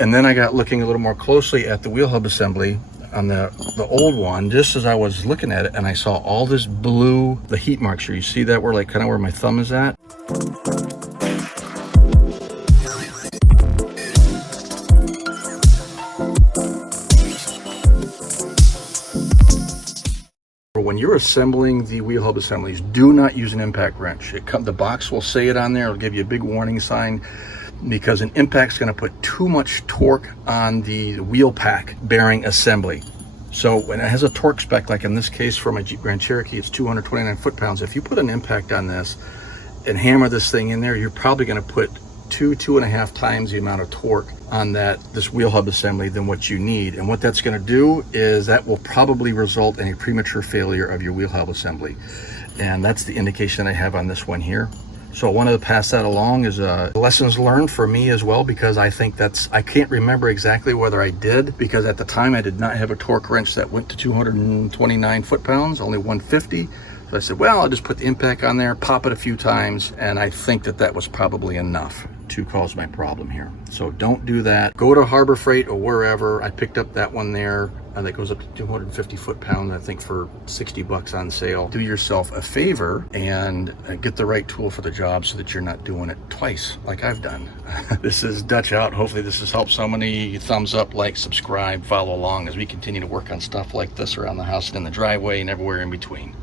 And then I got looking a little more closely at the wheel hub assembly on the old one, just as I was looking at it, and I saw all this blue, the heat marks here. You see that where, like, kind of where my thumb is at? When you're assembling the wheel hub assemblies, do not use an impact wrench. The box will say it on there. It'll give you a big warning sign, because an impact's going to put too much torque on the wheel pack bearing assembly. So when it has a torque spec, like in this case for my Jeep Grand Cherokee, it's 229 foot-pounds. If you put an impact on this and hammer this thing in there, you're probably going to put 2.5 times the amount of torque on this wheel hub assembly than what you need. And what that's going to do is that will probably result in a premature failure of your wheel hub assembly. And that's the indication I have on this one here. So I wanted to pass that along as lessons learned for me as well, because I think I can't remember exactly whether I did, because at the time I did not have a torque wrench that went to 229 foot-pounds, only 150. So I said, well, I'll just put the impact on there, pop it a few times, and I think that was probably enough to cause my problem here. So don't do that. Go to Harbor Freight or wherever. I picked up that one there, and that goes up to 250 foot-pounds, I think for 60 bucks on sale. Do yourself a favor and get the right tool for the job so that you're not doing it twice like I've done. This is Dutch Out. Hopefully this has helped somebody. Thumbs up, like, subscribe, follow along as we continue to work on stuff like this around the house and in the driveway and everywhere in between.